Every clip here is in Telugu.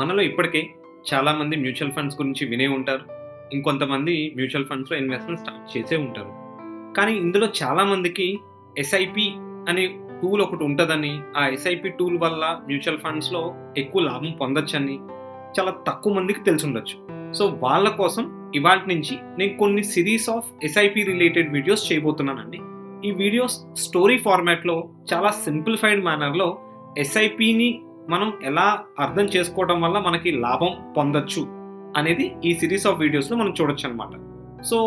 మనలో ఇప్పటికే చాలామంది మ్యూచువల్ ఫండ్స్ గురించి వినే ఉంటారు. ఇంకొంతమంది మ్యూచువల్ ఫండ్స్‌లో ఇన్వెస్ట్‌మెంట్ స్టార్ట్ చేసే ఉంటారు. కానీ ఇందులో చాలామందికి ఎస్ఐపి అనే టూల్ ఒకటి ఉంటదని, ఆ ఎస్ఐపి టూల్ వల్ల మ్యూచువల్ ఫండ్స్‌లో ఎక్కువ లాభం పొందొచ్చని చాలా తక్కువ మందికి తెలిసుండొచ్చు. సో వాళ్ళ కోసం ఇవాల్టి నుంచి నేను కొన్ని series of SIP related videos చేయబోతున్నానండి. ఈ వీడియోస్ స్టోరీ ఫార్మాట్‌లో చాలా సింప్లిఫైడ్ మేనర్‌లో ఎస్ఐపిని మనం ఎలా అర్థం చేసుకోవడం వల్ల మనకి లాభం పొందొచ్చు అనేది ఈ సిరీస్ ఆఫ్ వీడియోస్లో మనం చూడొచ్చు అనమాట. సో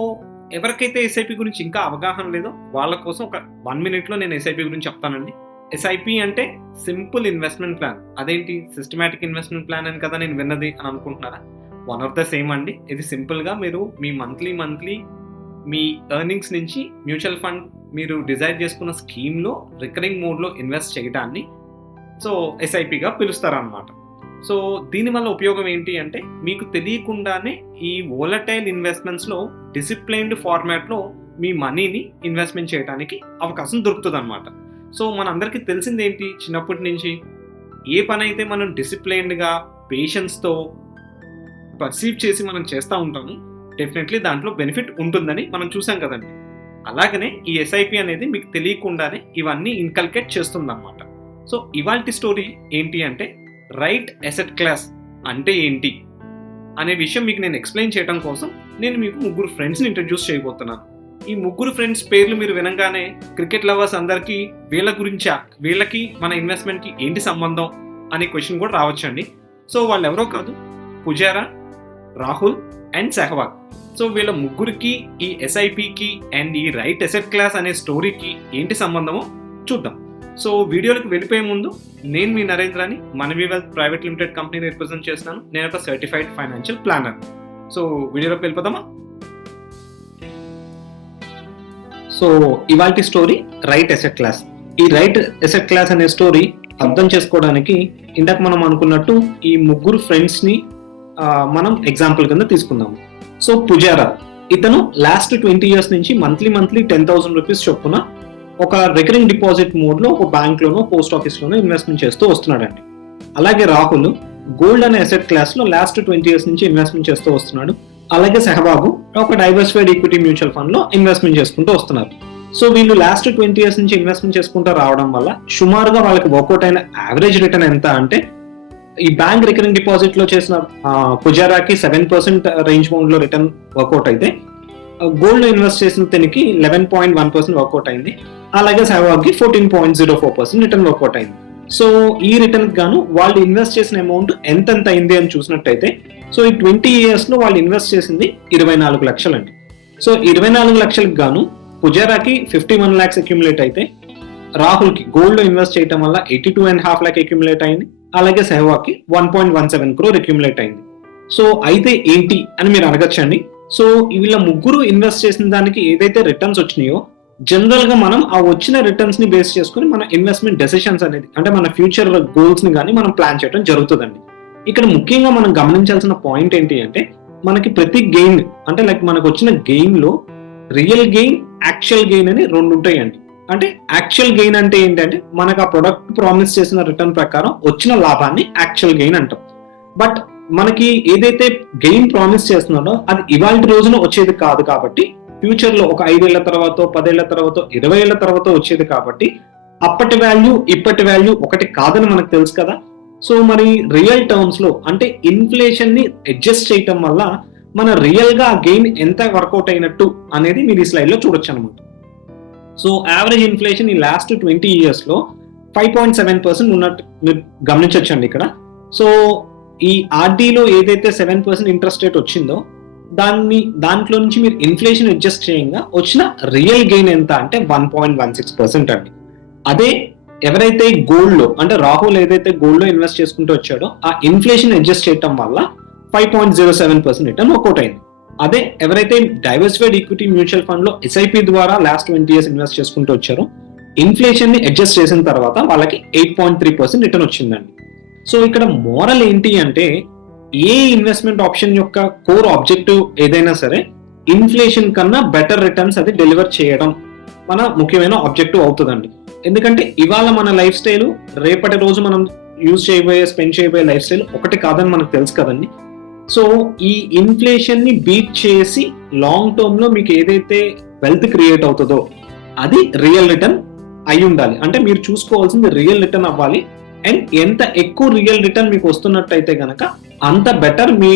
ఎవరికైతే ఎస్ఐపి గురించి ఇంకా అవగాహన లేదో వాళ్ళ కోసం ఒక 1 మినిట్లో నేను ఎస్ఐపి గురించి చెప్తానండి. ఎస్ఐపి అంటే సింపుల్ ఇన్వెస్ట్మెంట్ ప్లాన్. అదేంటి సిస్టమాటిక్ ఇన్వెస్ట్మెంట్ ప్లాన్ అని కదా నేను విన్నది అని అనుకుంటున్నారా? వన్ ఆఫ్ ద సేమ్ అండి. ఇది సింపుల్గా మీరు మీ మంత్లీ మీ ఎర్నింగ్స్ నుంచి మ్యూచువల్ ఫండ్ మీరు డిజైడ్ చేసుకున్న స్కీమ్లో రికరింగ్ మోడ్లో ఇన్వెస్ట్ చేయడాన్ని సో ఎస్ఐపిగా పిలుస్తారనమాట. సో దీనివల్ల ఉపయోగం ఏంటి అంటే మీకు తెలియకుండానే ఈ వోలటైల్ ఇన్వెస్ట్మెంట్స్లో డిసిప్లైన్డ్ ఫార్మాట్లో మీ మనీని ఇన్వెస్ట్మెంట్ చేయడానికి అవకాశం దొరుకుతుంది అనమాట. సో మనందరికీ తెలిసింది ఏంటి చిన్నప్పటి నుంచి, ఏ పని అయితే మనం డిసిప్లైన్డ్గా పేషెన్స్తో పర్సీవ్ చేసి మనం చేస్తూ ఉంటాము, డెఫినెట్లీ దాంట్లో బెనిఫిట్ ఉంటుందని మనం చూసాం కదండి. అలాగనే ఈ ఎస్ఐపి అనేది మీకు తెలియకుండానే ఇవన్నీ ఇన్కల్కేట్ చేస్తుందన్నమాట. సో ఇవాల్టి స్టోరీ ఏంటి అంటే రైట్ అసెట్ క్లాస్ అంటే ఏంటి అనే విషయం మీకు నేను ఎక్స్ప్లెయిన్ చేయడం కోసం నేను మీకు 3 ఫ్రెండ్స్ని ఇంట్రడ్యూస్ చేయబోతున్నాను. ఈ 3 ఫ్రెండ్స్ పేర్లు మీరు వినగానే క్రికెట్ లవర్స్ అందరికీ వీళ్ళకి మన ఇన్వెస్ట్మెంట్కి ఏంటి సంబంధం అనే క్వశ్చన్ కూడా రావచ్చండి. సో వాళ్ళు ఎవరో కాదు, పుజారా, రాహుల్ అండ్ సెహ్వాగ్. సో వీళ్ళ ముగ్గురికి ఈ ఎస్ఐపికి అండ్ ఈ రైట్ అసెట్ క్లాస్ అనే స్టోరీకి ఏంటి సంబంధమో చూద్దాం. సో వీడియోలకు వెళ్ళిపోయే ముందు నేను మీ నరేంద్రని మనవి వెల్త్ ప్రైవేట్ లిమిటెడ్ కంపెనీని రిప్రజెంట్ చేస్తున్నాను. నేను ఒక సర్టిఫైడ్ ఫైనాన్షియల్ ప్లానర్. సో వీడియోలోకి వెళ్ళిపోదామా? సో ఇవాల్టి స్టోరీ రైట్ అసెట్ క్లాస్. ఈ రైట్ అసెట్ క్లాస్ అనే స్టోరీ అర్థం చేసుకోవడానికి ఇందాక మనం అనుకున్నట్టు ఈ 3 ఫ్రెండ్స్ని మనం ఎగ్జాంపుల్ కింద తీసుకుందాము. సో పుజారా, ఇతను లాస్ట్ 20 years నుంచి మంత్లీ 10,000 రూపీస్ చొప్పున ఒక రికరింగ్ డిపాజిట్ మోడ్లో ఒక బ్యాంక్లోనో పోస్ట్ ఆఫీస్లోనో ఇన్వెస్ట్మెంట్ చేస్తూ వస్తున్నాడండి. అలాగే రాహుల్ గోల్డ్ అనే అసెట్ క్లాస్లో లాస్ట్ 20 years నుంచి ఇన్వెస్ట్మెంట్ చేస్తూ వస్తున్నాడు. అలాగే సెహ్వాగ్ ఒక డైవర్సిఫైడ్ ఈక్విటీ మ్యూచువల్ ఫండ్లో ఇన్వెస్ట్మెంట్ చేసుకుంటూ వస్తున్నారు. సో వీళ్ళు లాస్ట్ 20 years నుంచి ఇన్వెస్ట్మెంట్ చేసుకుంటూ రావడం వల్ల సుమారుగా వాళ్ళకి వర్కౌట్ అయిన యావరేజ్ రిటర్న్ ఎంత అంటే, ఈ బ్యాంక్ రికరింగ్ డిపాజిట్ లో చేసిన పుజారాకి 7% రేంజ్ బౌండ్ లో రిటర్న్ వర్కౌట్ అయితే, గోల్డ్ లో ఇన్వెస్ట్ చేసిన తనకి 11.1% వర్కౌట్ అయింది. అలాగే సెహ్వాగ్ కి 14.04% రిటర్న్ వర్కౌట్ అయింది. సో ఈ రిటర్న్ గాను వాళ్ళు ఇన్వెస్ట్ చేసిన అమౌంట్ ఎంత అయింది అని చూసినట్టయితే, సో ఈ 20 years లో వాళ్ళు ఇన్వెస్ట్ చేసింది 24 లక్షలు అండి. సో 24 లక్షలకు గాను పుజారాకి 51 lakhs అక్యుములేట్ అయితే, రాహుల్ కి గోల్డ్ లో ఇన్వెస్ట్ చేయడం వల్ల 82.5 lakh అక్యుములేట్ అయింది. అలాగే సెహ్వాగ్ కి 1.17 crore అక్యుములేట్ అయింది. సో అయితే ఏంటి అని మీరు అడగచ్చండి. సో వీళ్ళ 3 ఇన్వెస్ట్ చేసిన దానికి ఏదైతే రిటర్న్స్ వచ్చినాయో, జనరల్ గా మనం ఆ వచ్చిన రిటర్న్స్ ని బేస్ చేసుకుని మన ఇన్వెస్ట్మెంట్ డెసిషన్స్ అనేది, అంటే మన ఫ్యూచర్ గోల్స్ ని కానీ మనం ప్లాన్ చేయడం జరుగుతుందండి. ఇక్కడ ముఖ్యంగా మనం గమనించాల్సిన పాయింట్ ఏంటి అంటే, మనకి ప్రతి గెయిన్ అంటే మనకు వచ్చిన గెయిన్ లో రియల్ గెయిన్, యాక్చువల్ గెయిన్ అని 2 ఉంటాయండి. అంటే యాక్చువల్ గెయిన్ అంటే ఏంటంటే మనకు ఆ ప్రొడక్ట్ ప్రామిస్ చేసిన రిటర్న్ ప్రకారం వచ్చిన లాభాన్ని యాక్చువల్ గెయిన్ అంటాం. బట్ మనకి ఏదైతే గెయిన్ ప్రామిస్ చేస్తున్నాడో అది ఇవాల్టి రోజున వచ్చేది కాదు కాబట్టి, ఫ్యూచర్ లో ఒక 5 ఏళ్ల తర్వాత, 10 ఏళ్ల తర్వాత, 20 ఏళ్ల తర్వాత వచ్చేది కాబట్టి, అప్పటి వాల్యూ ఇప్పటి వాల్యూ ఒకటి కాదని మనకు తెలుసు కదా. సో మరి రియల్ టర్మ్స్ లో అంటే ఇన్ఫ్లేషన్ ని అడ్జస్ట్ చేయటం వల్ల మన రియల్ గా గెయిన్ ఎంత వర్కౌట్ అయినట్టు అనేది మీరు ఈ స్లైడ్ లో చూడొచ్చు అనమాట. సో యావరేజ్ ఇన్ఫ్లేషన్ ఈ లాస్ట్ 20 years లో 5.7% ఉన్నట్టు మీరు గమనించవచ్చండి ఇక్కడ. సో ఈ ఆర్డీలో ఏదైతే 7% ఇంట్రెస్ట్ రేట్ వచ్చిందో దాంట్లో నుంచి మీరు ఇన్ఫ్లేషన్ అడ్జస్ట్ చేయంగా వచ్చిన రియల్ గెయిన్ ఎంత అంటే 1.16% అండి. అదే ఎవరైతే గోల్డ్ లో అంటే రాహుల్ ఏదైతే గోల్డ్ లో ఇన్వెస్ట్ చేసుకుంటూ వచ్చాడో ఆ ఇన్ఫ్లేషన్ అడ్జస్ట్ చేయడం వల్ల 5.07% రిటర్న్ వర్కౌట్ అయింది. అదే ఎవరైతే డైవర్సిఫైడ్ ఈక్విటీ మ్యూచువల్ ఫండ్ లో ఎస్ఐపి ద్వారా లాస్ట్ 20 years ఇన్వెస్ట్ చేసుకుంటూ వచ్చారో, ఇన్ఫ్లేషన్ ని అడ్జస్ట్ చేసిన తర్వాత వాళ్ళకి 8.3% రిటర్న్ వచ్చిందండి. సో ఇక్కడ మోరల్ ఏంటి అంటే, ఏ ఇన్వెస్ట్మెంట్ ఆప్షన్ యొక్క కోర్ ఆబ్జెక్టివ్ ఏదైనా సరే ఇన్ఫ్లేషన్ కన్నా బెటర్ రిటర్న్స్ అది డెలివర్ చేయడం మన ముఖ్యమైన ఆబ్జెక్టివ్ అవుతుందండి. ఎందుకంటే ఇవాళ మన లైఫ్ స్టైల్ రేపటి రోజు మనం స్పెండ్ చేయబోయే లైఫ్ స్టైల్ ఒకటి కాదని మనకు తెలుసు కదండి. సో ఈ ఇన్ఫ్లేషన్ ని బీట్ చేసి లాంగ్ టర్మ్ లో మీకు ఏదైతే వెల్త్ క్రియేట్ అవుతుందో అది రియల్ రిటర్న్ అయి ఉండాలి. అంటే మీరు చూసుకోవాల్సింది రియల్ రిటర్న్ అవ్వాలి. అండ్ ఎంత ఎక్కువ రియల్ రిటర్న్ మీకు వస్తున్నట్టయితే కనుక అంత బెటర్ మీ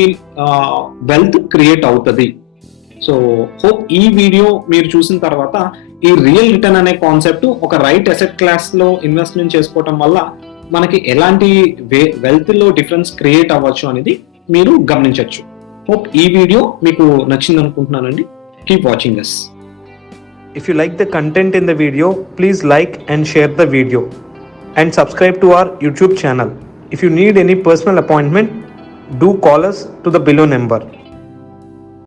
వెల్త్ క్రియేట్ అవుతుంది. సో హోప్ ఈ వీడియో మీరు చూసిన తర్వాత ఈ రియల్ రిటర్న్ అనే కాన్సెప్ట్ ఒక రైట్ అసెట్ క్లాస్ లో ఇన్వెస్ట్మెంట్ చేసుకోవటం వల్ల మనకి ఎలాంటి వెల్త్ లో డిఫరెన్స్ క్రియేట్ అవ్వచ్చు అనేది మీరు గమనించవచ్చు. హోప్ ఈ వీడియో మీకు నచ్చింది అనుకుంటున్నానండి. Keep watching us. If you like the content in the video, please like and share the video and subscribe to our YouTube channel. If you need any personal appointment, do call us to the below number.